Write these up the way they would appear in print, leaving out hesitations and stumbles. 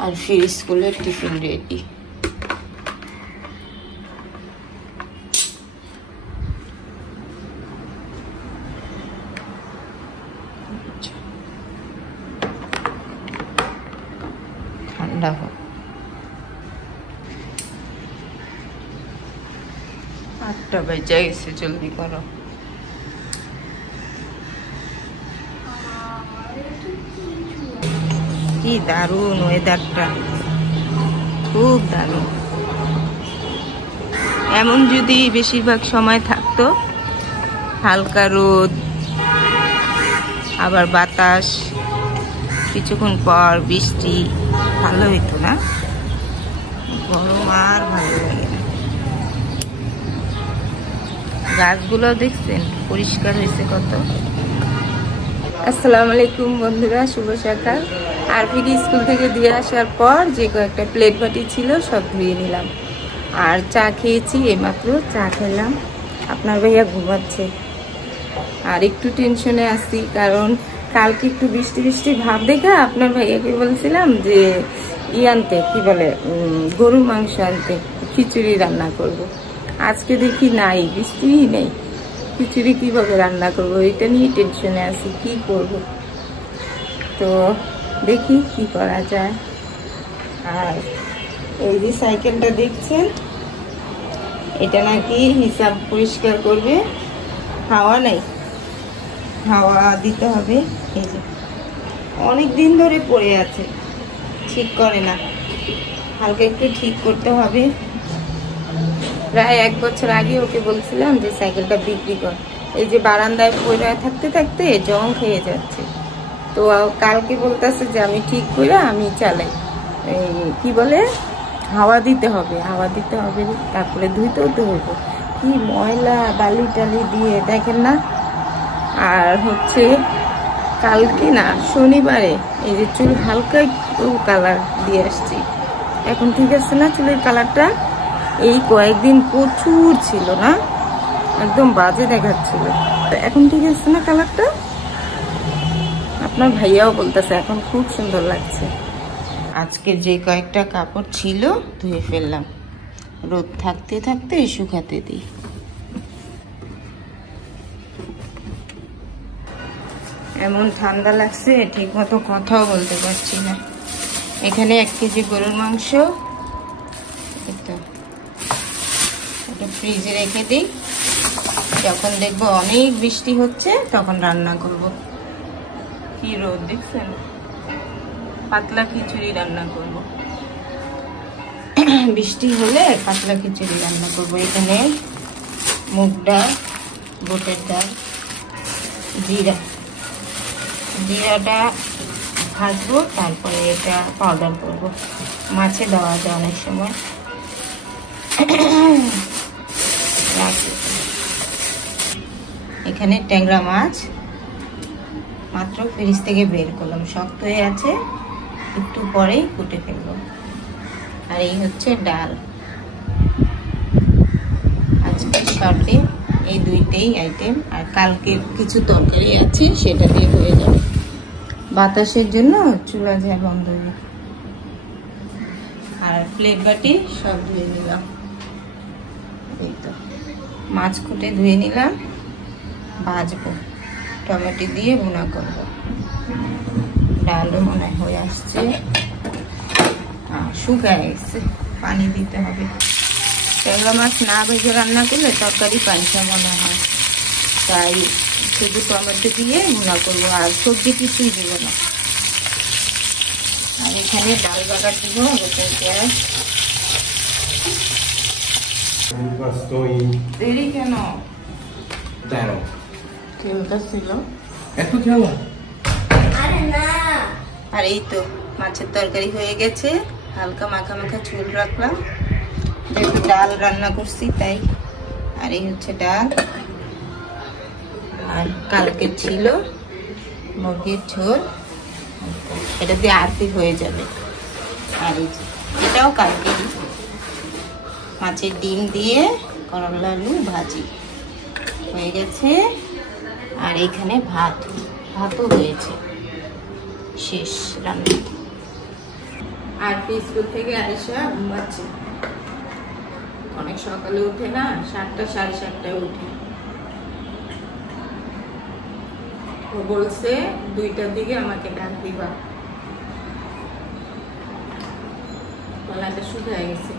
আর ফির স্কুলের tiffin ready. ঠান্ডা হোক। 8টা বেজে গেছে, জলদি করো। কি দারুণ ওয়েদারটা, খুব দারুণ। এমন যদি বেশিরভাগ সময় থাকতো, হালকা রোদ আবার বাতাস, কিছুক্ষণ পর বৃষ্টি, ভালো হইতো না? গরম আর ভালো লাগে না। গাছগুলো দেখছেন পরিষ্কার হয়েছে কত। আসসালামু আলাইকুম বন্ধুরা, শুভ সকাল। আরফিকে স্কুল থেকে দিয়ে আসার পর যে কয়েকটা প্লেট বাটি ছিল সব ধুয়ে নিলাম, আর চা খেয়েছি, এইমাত্র চা খেলাম। আপনার ভাইয়া ঘুমাচ্ছে, আর একটু টেনশনে আছি, কারণ কালকে একটু বৃষ্টি বৃষ্টি ভাব দেখে আপনার ভাইয়াকে বলছিলাম যে আনতে, কি বলে, গরুর মাংস আনতে, খিচুড়ি রান্না করব। আজকে দেখি নাই, বৃষ্টিই নেই, খিচুড়ি কিভাবে রান্না করবো এটা নিয়ে টেনশনে আছি, কি করব। তো দেখি কি করা যায়। আর এই যে সাইকেলটা দেখছেন, এটা নাকি হিসাব পরিষ্কার করবে, হাওয়া নাই, হাওয়া দিতে হবে। এই যে অনেক দিন ধরে পড়ে আছে, ঠিক করে না, হালকা একটু ঠিক করতে হবে। প্রায় 1 বছর আগে ওকে বলছিলাম যে সাইকেলটা বিক্রি কর। এই যে বারান্দায় পড়ে থাকতে থাকতে জং খেয়ে যাচ্ছে, তো কালকে বলতেছে যে আমি ঠিক করে আমি চালাই। এই কি বলে, হাওয়া দিতে হবে, হাওয়া দিতে হবে, তারপরে ধুইতেও তো হইব। কি ময়লা বালি টালি দিয়ে, দেখেন না। আর হচ্ছে কালকে না, শনিবারে এই যে চুল হালকা একটু কালার দিয়ে আসছি, এখন ঠিক আছে না চুলের কালারটা? এই কয়েকদিন প্রচুর ছিল না, একদম বাজে দেখাচ্ছিল, এখন ঠিক আছে না কালারটা? আপনার ভাইয়াও বলতেছে এখন খুব সুন্দর লাগছে। আজকে যে কয়েকটা কাপড় ছিল ধুয়ে ফেললাম, রোদ থাকতে থাকতে শুকাতে দিই। এমন ঠান্ডা লাগছে, ঠিক মতো কথাও বলতে পারছি না। এখানে 1 কেজি গরুর মাংস, এটা ফ্রিজে রেখে দিই, যখন দেখবো অনেক বৃষ্টি হচ্ছে তখন রান্না করব। কি রোদ দেখছেন, পাতলা খিচুড়ি রান্না করব। বৃষ্টি হলে পাতলা খিচুড়ি রান্না করব। এখানে মুগ ডাল, বুটের ডাল, জিরাটা ভাজবো, তারপরে এটা পাউডার করব। মাছে দেওয়া যায় অনেক সময়। এখানে ট্যাংরা মাছ মাত্র ফ্রিজ থেকে বের করলাম, শক্ত হয়ে আছে, একটু পরেই কুটে ফেলবো। আর এই হচ্ছে ডাল। আজকে শর্টে এই 2টেই আইটেম, আর কালকে কিছু তরকারি আছে, সেটা দিয়ে হয়ে যাবে। বাতাসের জন্য চুলা যা বন্ধ হয়ে, আর প্লেট বাটি সব ধুয়ে নিলাম। এই তো মাছ কুটে ধুয়ে নিলাম, ভাজবো, টমেটো দিয়ে ভুনা করব। ডালও মনে হয়ে আসছে, শুকায় গেছে, পানি দিতে হবে। ট্যাংরা মাছ না ভেজে রান্না করলে তরকারি পানিটা মনে হয়, তাই শুধু টমেটো দিয়ে ভুনা করবো, আর সবজি কিছুই দিব না। আর এখানে ডাল বাগার দিব, রসুন পেঁয়াজ। দেরি কেন? আর এই তো মাছের তরকারি হয়ে গেছে, হালকা মাখা মাখা ঝোল রাখলাম, যেহেতু ডাল রান্না করছি তাই। আর এই হচ্ছে ডাল, আর কালকে ছিল মুরগির ঝোল, এটা দিয়ে আরতি হয়ে যাবে। আর এই যে এটাও কালকে মাছের ডিম দিয়ে করলা আলু ভাজি হয়ে গেছে। আর এখানে ভাতও হয়েছে, শেষ রান্না। আর স্কুল থেকে আইসা ঘুমাচ্ছে, অনেক সকালে উঠে না, 7টা 7:30টায় উঠে। ও বলছে 2টার দিকে আমাকে ডাক দিবা। গলাটা শুকিয়ে গেছে।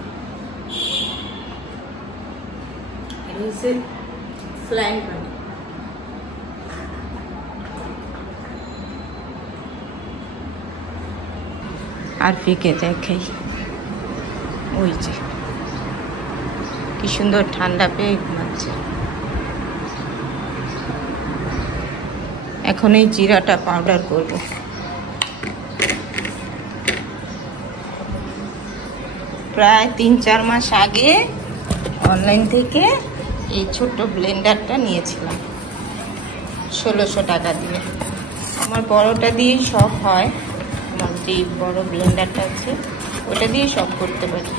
এটা হচ্ছে স্ল্যাং পানি। আর ফিকে দেখাই, ওই যে কি সুন্দর ঠান্ডা পেয়ে ঘুমাচ্ছে। এখন এই জিরাটা পাউডার করব। প্রায় 3-4 মাস আগে অনলাইন থেকে এই ছোট্ট ব্লেন্ডারটা নিয়েছিলাম 1600 টাকা দিয়ে। আমার বড়টা দিয়ে সব হয়, আমার যে বড় ব্লেন্ডারটা আছে ওটা দিয়ে সব করতে পারি,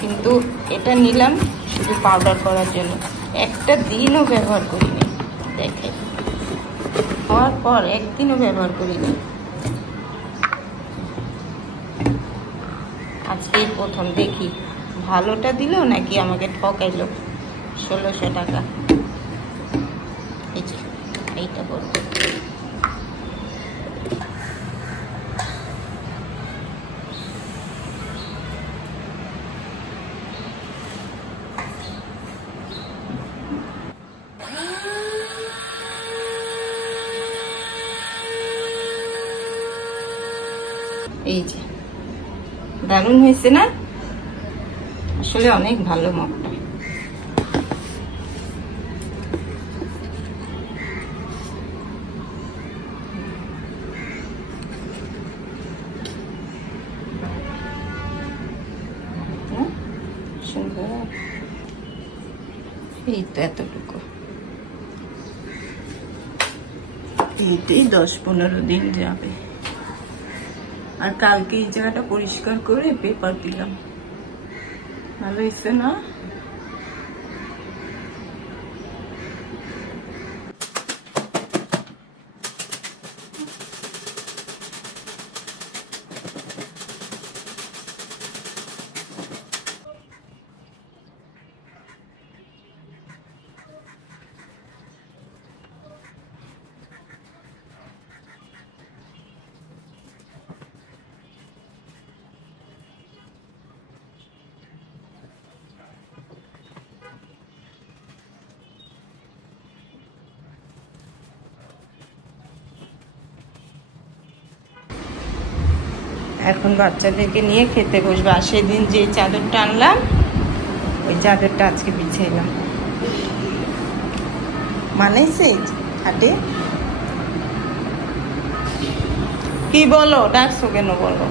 কিন্তু এটা নিলাম শুধু পাউডার করার জন্য। একটা দিনও ব্যবহার করিনি, দেখে হওয়ার পর একদিনও ব্যবহার করিনি। আজকেই প্রথম দেখি ভালোটা দিল নাকি আমাকে ঠকাইলো। 1600 টাকা। এই যে এইটা বলবো, এই যে দারুণ হয়েছে না? আসলে অনেক ভালো মগটা। সুন্দর। এই তো এতটুকু, এইটাই 10-15 দিন যাবে। আর কালকে এই জায়গাটা পরিষ্কার করে পেপার দিলাম। ভালো হয়েছে না? এখন বাচ্চাদেরকে নিয়ে খেতে বসবো। আর সেদিন যে চাদরটা আনলাম ওই চাদরটা আজকে বিছাইলাম। মানেছে হাটে? কি বলো, ডাকছো কেন বলো?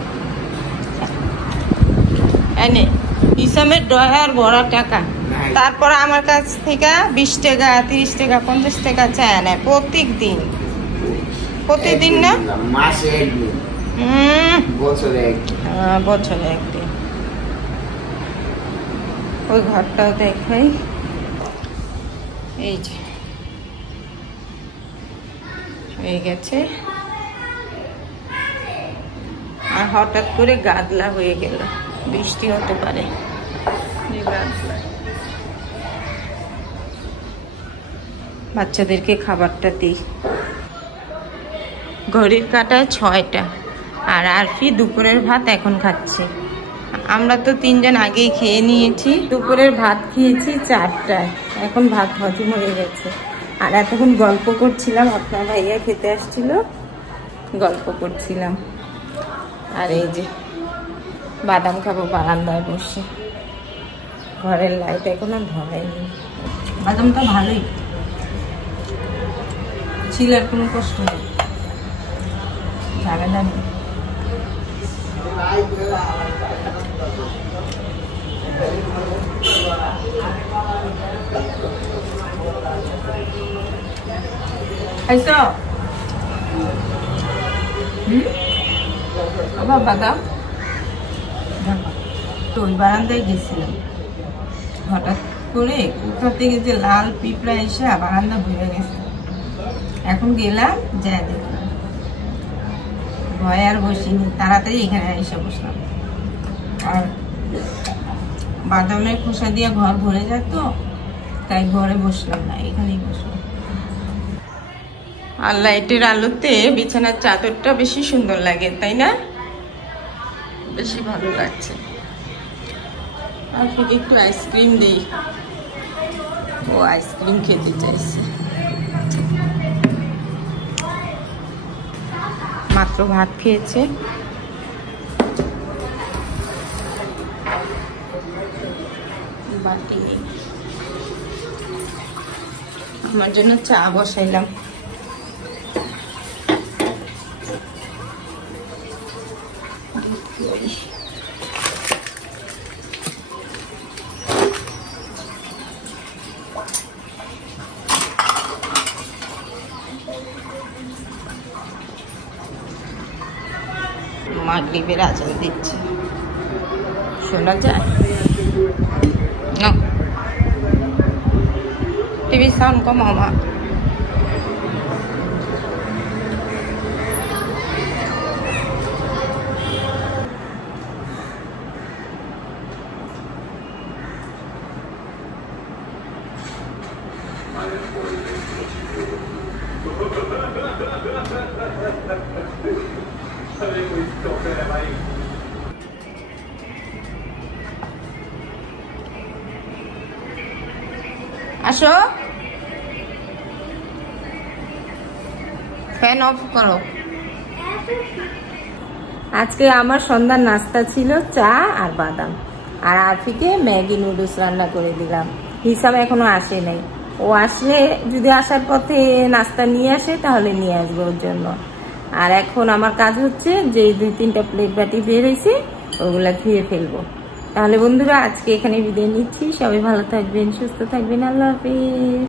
এনে ইসামের ডয়ার ভরা টাকা, তারপর আমার কাছ থেকে 20 টাকা 30 টাকা 50 টাকা চায় নেয় প্রতিদিন না, মাসে একদিন, বছরে একদিন। ওই ঘরটাও দেখাই, এই যে হয়ে গেছে। আর হঠাৎ করে গাদলা হয়ে গেল, বৃষ্টি হতে পারে। বাচ্চাদেরকে খাবারটা দিই। ঘড়ির কাঁটায় 6টা। আর আরফি দুপুরের ভাত এখন খাচ্ছে। আমরা তো 3 জন আগেই খেয়ে নিয়েছি। দুপুরের ভাত খেয়েছি 4টায়, এখন ভাত হজম হয়ে গেছে। আর এতক্ষণ গল্প করছিলাম, আপনার ভাইয়া খেতে আসছিল, গল্প করছিলাম। আর এই যে বাদাম খাবো বারান্দায় বসে, ঘরের লাইট এখন আর ধরায়নি। বাদামটা ভালোই ছিল, আর কোনো কষ্ট নেই, ঝামেলা নেই। আবার বাদাম তো ওই বারান্দায় গেছিলাম, হঠাৎ করে কোথা থেকে যে লাল পিঁপড়া এসে বারান্দা ভরে গেছে। এখন গেলাম, যা দেখলাম, ভয় আর বসিনি, তাড়াতাড়ি এখানে এসে বসলাম। আর বাদামের খোসা দিয়ে ঘর ভরে যায় তো, তাই ঘরে বসলাম না, এখানেই বসলাম। আর লাইটের আলোতে বিছানার চাদরটা বেশি সুন্দর লাগে, তাই না? বেশি ভালো লাগছে। আর ফিরে একটু আইসক্রিম দিই, ও আইসক্রিম খেতে চাইছে। মাত্র ভাত খেয়েছে। বাটি নেই, আমার জন্য চা বসাইলাম। মাগরিবের আজান দিচ্ছে, শোনা যায় না? টিভি সাউন্ড কমাও মা। আসো, ফ্যান অফ করো। আজকে আমার সন্ধ্যার নাস্তা ছিল চা আর বাদাম, আর আরফিকে ম্যাগি নুডলস রান্না করে দিলাম। হিসাব এখনো আসে নাই, ও আসলে যদি আসার পথে নাস্তা নিয়ে আসে তাহলে নিয়ে আসবো ওর জন্য। আর এখন আমার কাজ হচ্ছে যে 2-3টা প্লেট বাটি বের হয়েছে ওগুলা ধুয়ে ফেলবো। তাহলে বন্ধুরা আজকে এখানে বিদায় নিচ্ছি, সবাই ভালো থাকবেন, সুস্থ থাকবেন, আল্লাহ হাফেজ।